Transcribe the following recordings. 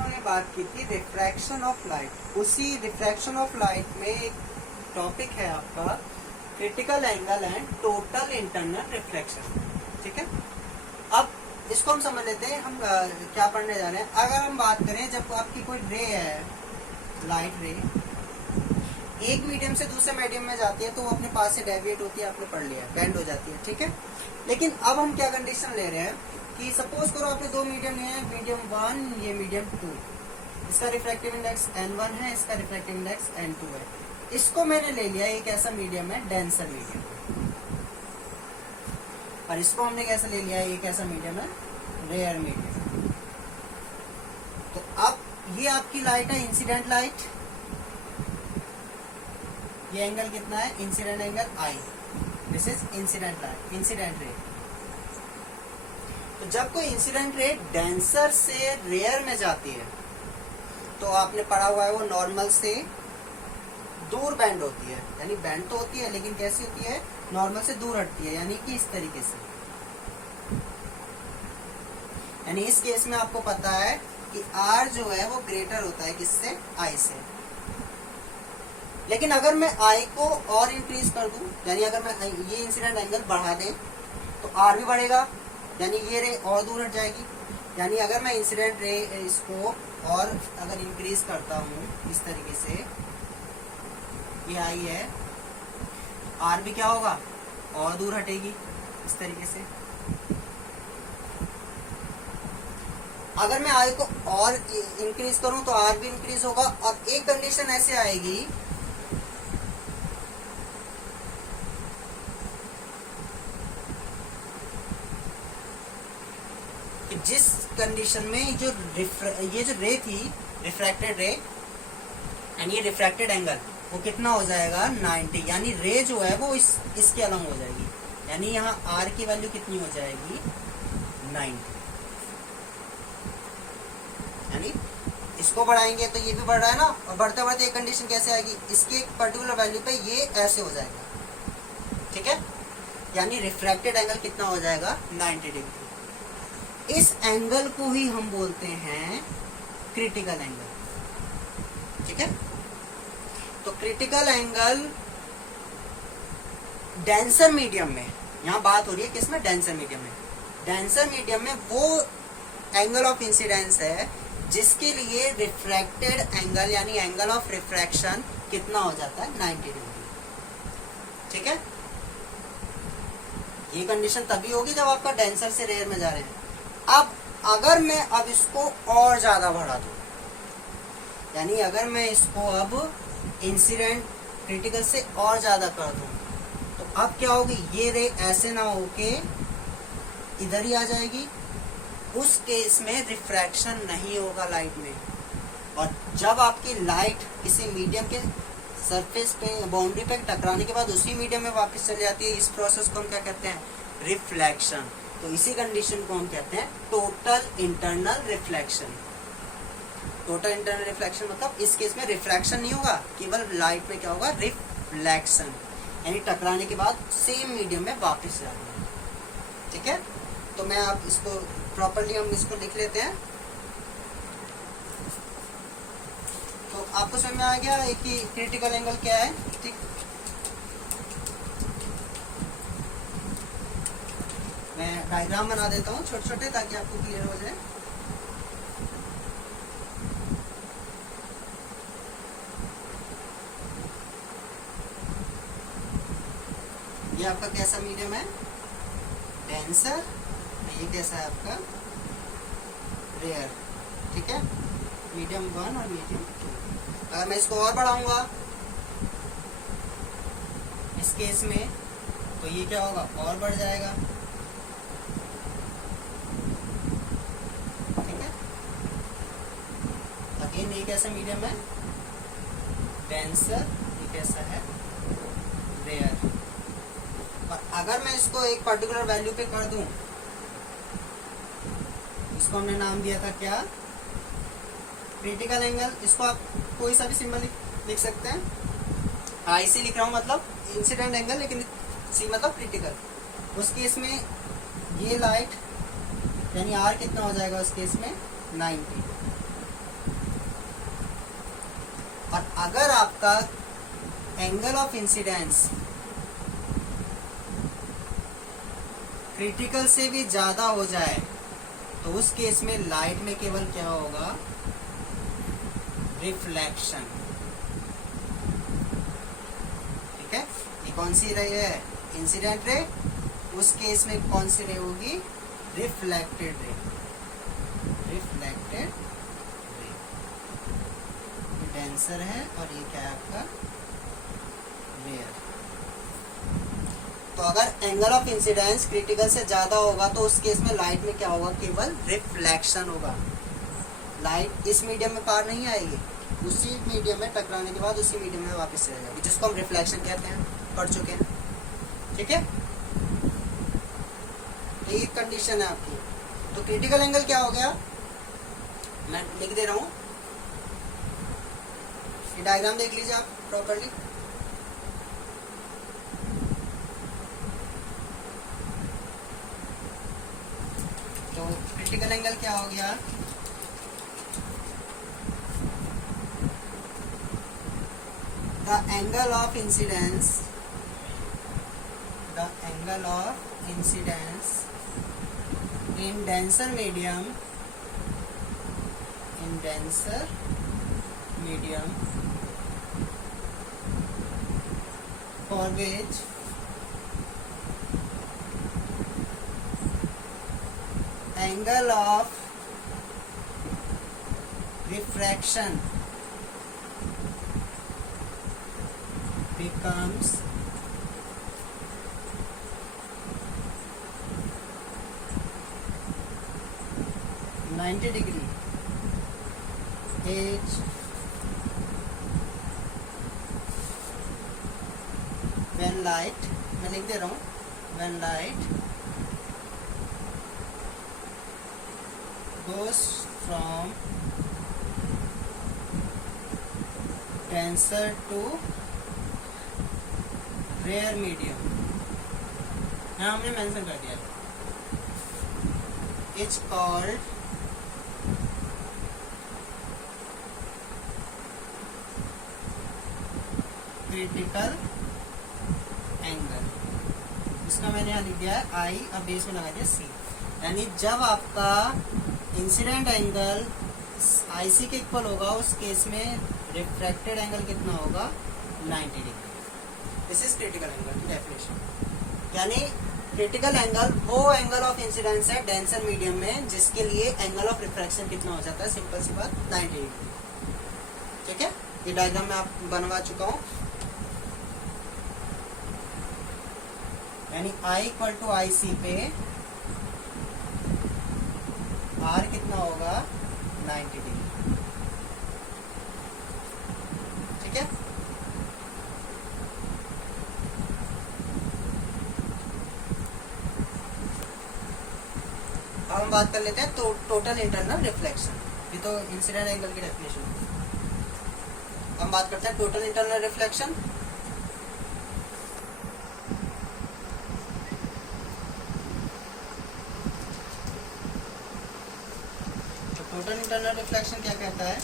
हमने बात की थी रिफ्रैक्शन ऑफ लाइट। उसी रिफ्रैक्शन ऑफ लाइट में एक टॉपिक है आपका critical angle and total internal reflection. ठीक है, अब इसको हम समझ लेते हैं। हम क्या पढ़ने जा रहे हैं। अगर हम बात करें, जब आपकी कोई रे है, लाइट रे एक मीडियम से दूसरे मीडियम में जाती है तो वो अपने पास से डेविएट होती है, आपने पढ़ लिया, बेंड हो जाती है। ठीक है, लेकिन अब हम क्या कंडीशन ले रहे हैं कि सपोज करो आपने दो मीडियम लिए हैं, मीडियम 1 ये मीडियम 2, इसका रिफ्रैक्टिव इंडेक्स n1 है, इसका रिफ्रैक्टिव इंडेक्स n2 है। इसको मैंने ले लिया एक ऐसा मीडियम है डेंसर मीडियम, और इसको हमने कैसे ले लिया एक ऐसा मीडियम है रेयर मीडियम। तो अब ये आपकी लाइट है इंसिडेंट लाइट, ये एंगल कितना है incident angle I, this is incident light, incident ray. तो जब कोई इंसिडेंट रे डेंसर से रेयर में जाती है तो आपने पढ़ा हुआ है वो नॉर्मल से दूर बैंड होती है, यानी बैंड तो होती है लेकिन कैसी होती है, नॉर्मल से दूर हटती है, यानी कि इस तरीके से। यानी इस केस में आपको पता है कि R जो है वो ग्रेटर होता है किससे, I से। लेकिन अगर मैं I को और इंक्रीज कर दूं, यानी अगर मैं ये इंसिडेंट एंगल बढ़ा दें तो R भी बढ़ेगा, यानी ये रे और दूर हट जाएगी। यानी अगर मैं इंसिडेंट रे इसको और अगर इंक्रीज करता हूं इस तरीके से, ये I है, R भी क्या होगा और दूर हटेगी इस तरीके से। अगर मैं I को और इंक्रीज करूं तो R भी इंक्रीज होगा, और एक कंडीशन ऐसे आएगी कि जिस कंडीशन में ये जो रे थी रिफ्रैक्टेड रे एंड ये रिफ्रैक्टेड एंगल वो कितना हो जाएगा 90, यानी रे जो है वो इसके अलग हो जाएगी, यानी यहाँ R की वैल्यू कितनी हो जाएगी 90। यानी इसको बढ़ाएंगे तो ये भी बढ़ रहा है ना, और बढ़ते बढ़ते एक कंडीशन कैसे आएगी, इसकी एक पर्टिकुलर वैल्यू पे ये ऐसे हो जाएगा। ठीक है, यानी रिफ्रैक्टेड एंगल कितना हो जाएगा 90 डिग्री। इस एंगल को ही हम बोलते हैं क्रिटिकल एंगल। ठीक है, तो क्रिटिकल एंगल डेंसर मीडियम में, यहां बात हो रही है किसमें, डेंसर मीडियम में। डेंसर मीडियम में वो एंगल ऑफ इंसिडेंस है जिसके लिए रिफ्रैक्टेड एंगल यानी एंगल ऑफ रिफ्रैक्शन कितना हो जाता है 90 डिग्री। ठीक है, ये कंडीशन तभी होगी जब आपका डेंसर से रेयर में जा रहे हैं। अब अगर मैं अब इसको और ज्यादा बढ़ा दूं, यानी अगर मैं इसको अब इंसिडेंट क्रिटिकल से और ज्यादा कर दूं, तो अब क्या होगी, ये रे ऐसे ना होके इधर ही आ जाएगी। उस केस में रिफ्रैक्शन नहीं होगा लाइट में, और जब आपकी लाइट किसी मीडियम के सरफेस पे बाउंड्री पे टकराने के बाद उसी मीडियम में वापस चली जाती है, इस प्रोसेस को हम क्या कहते हैं, रिफ्लेक्शन। तो इसी कंडीशन को हम कहते हैं total internal reflection. Total internal reflection मतलब इस केस में रिफ्रैक्शन नहीं होगा, केवल लाइट में क्या होगा, रिफ्लेक्शन, यानी टकराने के बाद सेम मीडियम में वापस जाना। ठीक है, तो मैं आप इसको प्रॉपर्ली हम इसको लिख लेते हैं। तो आपको समझ में आ गया कि क्रिटिकल एंगल क्या है। ठीक, मैं डायग्राम बना देता हूँ छोटे छोटे ताकि आपको क्लियर हो जाए। ये आपका कैसा मीडियम है, डेंसर, ये कैसा है आपका रेयर। ठीक है, मीडियम 1 और मीडियम 2। अगर मैं इसको और बढ़ाऊंगा इस केस में तो ये क्या होगा, और बढ़ जाएगा। ठीक है, अगेन ये कैसा मीडियम है, डेंसर, ये कैसा है रेयर। और अगर मैं इसको एक पर्टिकुलर वैल्यू पे कर दूं, इसको हमने नाम दिया था क्या, क्रिटिकल एंगल। इसको आप कोई सा भी सिंबल लिख सकते हैं, आई से लिख रहा हूं मतलब इंसिडेंट एंगल, लेकिन सी मतलब क्रिटिकल। उस केस में ये लाइट यानी आर कितना हो जाएगा उस केस में 90। और अगर आपका एंगल ऑफ इंसिडेंस क्रिटिकल से भी ज्यादा हो जाए तो उस केस में लाइट में केवल क्या होगा, रिफ्लेक्शन। ठीक है, ये कौन सी रे है, इंसिडेंट रे। उस केस में कौन सी रे होगी, रिफ्लेक्टेड रे, रिफ्लेक्टेड रे। ये डेंसर है और ये क्या है आपका, रेयर। तो अगर एंगल ऑफ इंसिडेंस क्रिटिकल से ज्यादा होगा तो उस केस में लाइट में क्या होगा, केवल रिफ्लेक्शन होगा। लाइट इस मीडियम में पार नहीं आएगी, उसी मीडियम में टकराने के बाद उसी मीडियम में वापस चले जाएगी, जिसको हम रिफ्लेक्शन कहते हैं, पढ़ चुके हैं। ठीक है, तो ये कंडीशन है आपकी। तो क्रिटिकल एंगल क्या हो गया, मैं लिख दे रहा हूं, ये डायग्राम देख लीजिए आप प्रॉपर्ली। तो क्रिटिकल एंगल क्या हो गया, the angle of incidence in denser medium for which angle of refraction becomes 90 degree is when light, मैं लिख दे रहा हूँ, when light goes from denser to rare medium, यहाँ हमने मेंशन कर दिया, इट्स कॉल्ड क्रिटिकल एंगल। इसका मैंने यहाँ लिख दिया है आई, अब बेस में लगा दिया सी। यानी जब आपका इंसिडेंट एंगल आई सी के इक्वल होगा उस केस में रिफ्रैक्टेड एंगल कितना होगा, 90 degree. This is critical angle की डेफिनेशन। यानी क्रिटिकल एंगल वो एंगल ऑफ इंसिडेंस है डेंसर मीडियम में जिसके लिए एंगल ऑफ रिफ्रैक्शन कितना हो जाता है, सिंपल सी बात, 90 डिग्री। ठीक है, ये डायग्राम मैं आप बनवा चुका हूं। यानी I इक्वल टू आई सी पे R कितना होगा, 90 डिग्री। ठीक है, अब हम बात कर लेते हैं तो टोटल इंटरनल रिफ्लेक्शन। ये तो इंसिडेंट एंगल की डेफिनेशन है। हम बात करते हैं टोटल इंटरनल रिफ्लेक्शन। तो टोटल इंटरनल रिफ्लेक्शन क्या कहता है,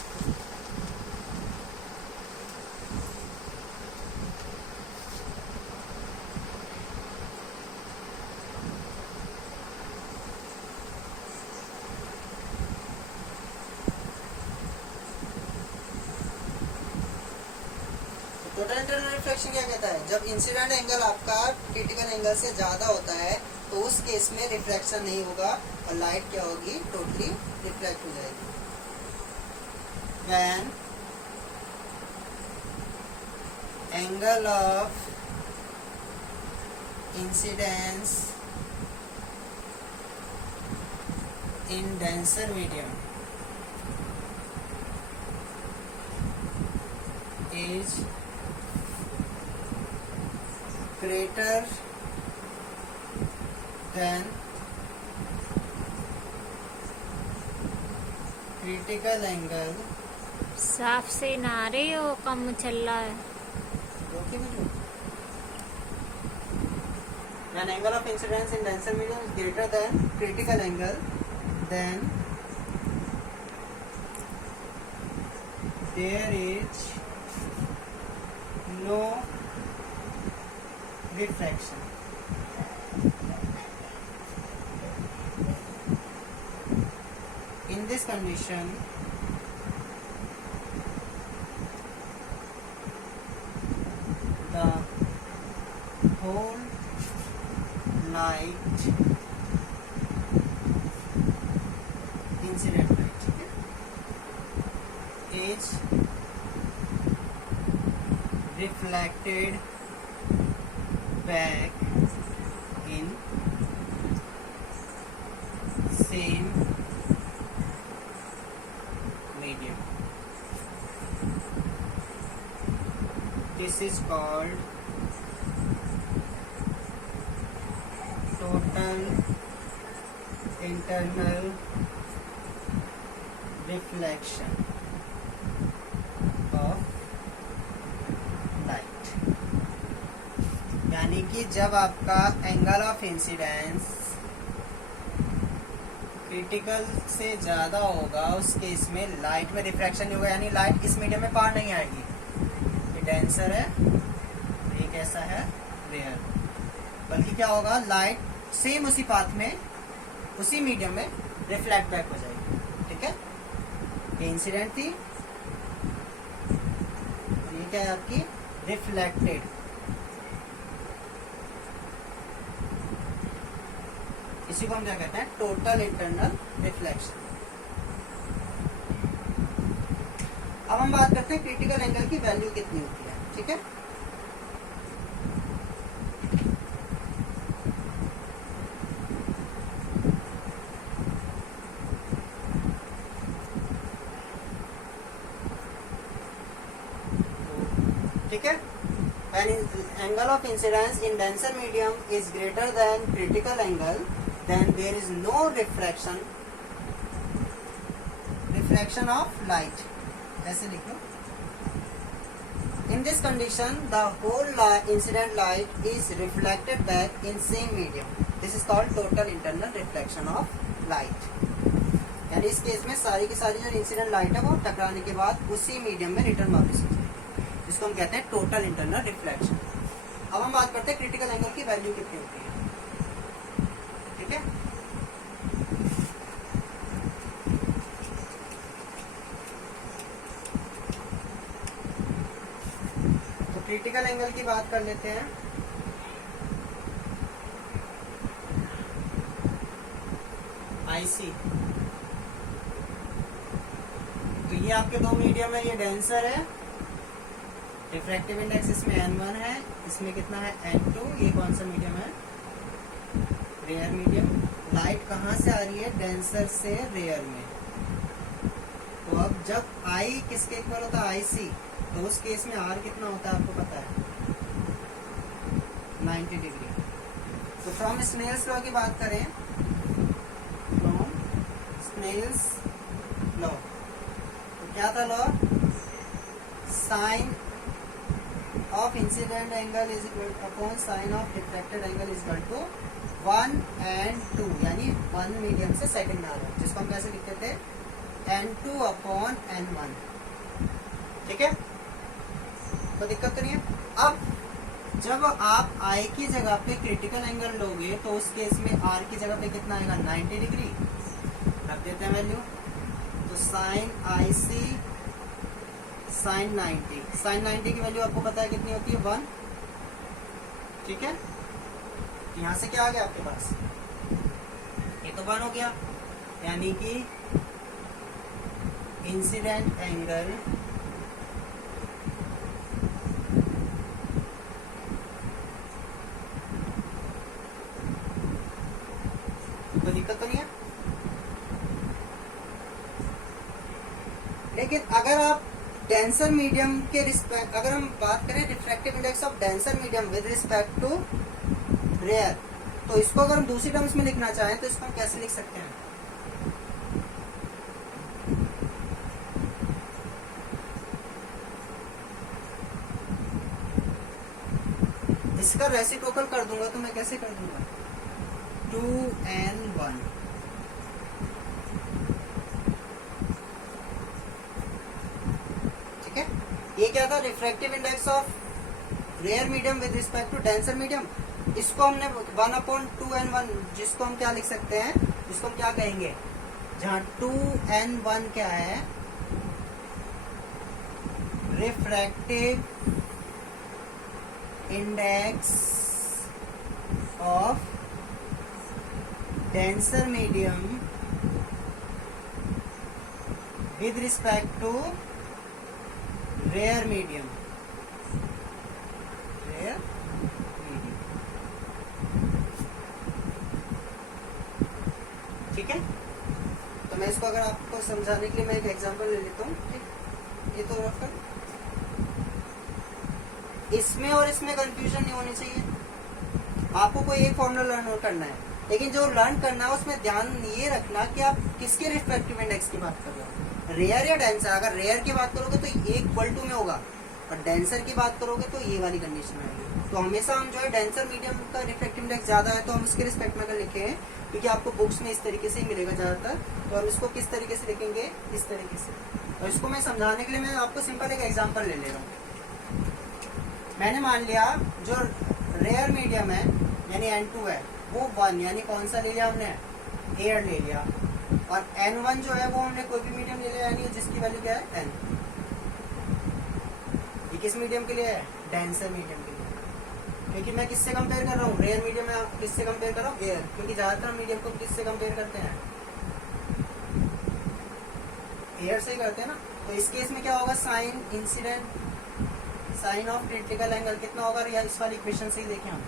टोटल इंटरनल रिफ्लेक्शन क्या कहता है, जब इंसिडेंट एंगल आपका क्रिटिकल एंगल से ज्यादा होता है तो उस केस में रिफ्लेक्शन नहीं होगा और लाइट क्या होगी, टोटली रिफ्लेक्ट हो जाएगी। When angle of incidence in denser medium is greater than critical angle। साफ से ना आ रही हो, कम चल रहा है। When angle of incidence in denser medium is greater than critical angle, then there is no refraction. In this condition, the whole light incident light is reflected back in same medium. This is called total internal reflection of light. यानी कि जब आपका angle of incidence critical से ज्यादा होगा उस case में light में रिफ्रैक्शन नहीं होगा, यानी लाइट इस मीडियम में पार नहीं आएगी। ये डेंसर है, ये कैसा है, रेयर। बल्कि क्या होगा, लाइट सेम उसी पाथ में उसी मीडियम में रिफ्लेक्ट बैक हो जाएगी। ठीक है, ये इंसिडेंट थी, ये क्या है आपकी रिफ्लेक्टेड। इसी को हम क्या कहते हैं, टोटल इंटरनल रिफ्लेक्शन। अब हम बात करते हैं क्रिटिकल एंगल की वैल्यू कितनी होती है। ठीक है, ठीक है, an angle of incidence in denser medium is greater than critical angle, then there is no refraction of light. ऐसे लिखो, in this condition the whole incident light is reflected back in same medium. This is called total internal reflection of light. यानी इस case में सारी की सारी जो incident light है वो टकराने के बाद उसी मीडियम में रिटर्न वापस हो जाएगी, जिसको हम कहते हैं टोटल इंटरनल रिफ्लेक्शन। अब हम बात करते हैं क्रिटिकल एंगल की वैल्यू कितनी होती है। ठीक है, तो क्रिटिकल एंगल की बात कर लेते हैं। आईसी, तो ये आपके दो मीडियम है, ये डेंसर है, रिफ्रैक्टिव इंडेक्स इसमें n1 है, इसमें कितना है n2। ये कौन सा मीडियम है, रेयर मीडियम। लाइट कहाँ से आ रही है, डेंसर से रेयर में। तो अब जब I किसके इक्वल होता है, IC, तो उस केस में R कितना होता है आपको पता है, 90 डिग्री। तो फ्रॉम स्नेल्स लॉ की बात करें, फ्रॉम स्नेल्स लॉ, तो क्या था law, sine of incident angle is equal upon sine of refracted angle is equal to 1 and 2, यानी 1 मीडियम से सेकंड में आ रहा है, जिसको हम कैसे लिखते थे, n2 upon n1। ठीक है, तो दिक्कत तो नहीं है। अब जब आप I की जगह पे क्रिटिकल एंगल लोगे तो उस केस में R की जगह पे कितना आएगा, 90 डिग्री रख देते हैं वैल्यू। तो साइन IC साइन 90 की वैल्यू आपको पता है कितनी होती है, 1। ठीक है, यहां से क्या आ गया आपके पास, ये तो 1 हो गया, यानी कि इंसिडेंट एंगल कोई दिक्कत तो नहीं है। लेकिन अगर आप डेंसर मीडियम के रिस्पेक्ट, अगर हम बात करें refractive index of denser medium with respect to rare, तो इसको अगर हम दूसरी टर्म्स में लिखना चाहें तो इसको हम कैसे लिख सकते हैं, इसका रेसिप्रोकल कर दूंगा तो मैं कैसे कर दूंगा, 2n1। ठीक है, ये क्या था, refractive index of rare medium with respect to denser medium, इसको हमने 1/2n1, जिसको हम क्या लिख सकते हैं, जिसको हम क्या कहेंगे, जहाँ 2n1 क्या है, refractive index of denser medium with respect to rare medium, rare medium. ठीक है, तो मैं इसको अगर आपको समझाने के लिए मैं एक एग्जांपल ले लेता हूँ। ये तो रख कर, इसमें और इसमें कंफ्यूजन नहीं होनी चाहिए। आपको कोई एक फॉर्मूला लर्न करना है, लेकिन जो लर्न करना है उसमें ध्यान ये रखना कि आप किसके रिफ्रैक्टिव इंडेक्स की बात कर रहे हो, रेयर या डेंसर। अगर रेयर की बात करोगे तो ये इक्वल टू में होगा, और डेंसर की बात करोगे तो ये वाली कंडीशन आएगी। तो हमेशा हम जो है डेंसर मीडियम का रिफ्रैक्टिव इंडेक्स ज्यादा है तो हम उसके रिस्पेक्ट में अगर लिखे हैं, क्योंकि आपको बुक्स में इस तरीके से ही मिलेगा ज्यादातर, तो हम इसको किस तरीके से लिखेंगे, इस तरीके से। और इसको मैं समझाने के लिए मैं आपको सिंपल एक एग्जांपल ले ले रहा हूँ। मैंने मान लिया जो रेयर मीडियम है यानी N2 है वो 1, यानी कौन सा ले लिया हमने, एयर ले लिया, और N1 जो है वो हमने कोई भी मीडियम ले लिया, यानी जिसकी वैल्यू क्या है, N। ये किस मीडियम के लिए है, डेंसर मीडियम के लिए। क्योंकि मैं किससे कंपेयर कर रहा हूँ, रेयर मीडियम में किससे कंपेयर कर रहा हूँ, एयर, क्योंकि ज्यादातर मीडियम को किससे कंपेयर करते हैं, एयर से ही करते हैं ना। तो इस केस में क्या होगा, sine incident, sine of critical angle कितना होगा, या इस वाली इक्वेशन से ही देखें हम,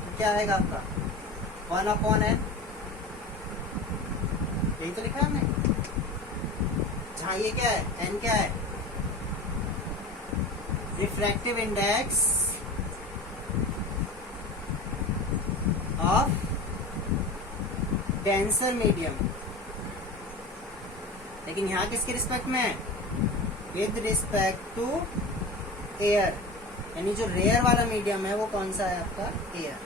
तो क्या आएगा आपका 1/n, यही तो लिखा है हमने। जहाँ ये क्या है, n क्या है, refractive index of denser medium, लेकिन यहाँ किसके रिस्पेक्ट में है, विद रिस्पेक्ट टू एयर, यानी जो रेयर वाला मीडियम है वो कौन सा है आपका, एयर।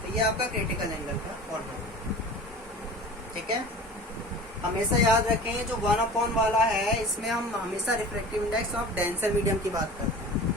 तो ये आपका क्रिटिकल एंगल का फॉर्मूला। ठीक है, हमेशा याद रखें जो 1/1 वाला है इसमें हम हमेशा refractive index of denser medium की बात करते हैं।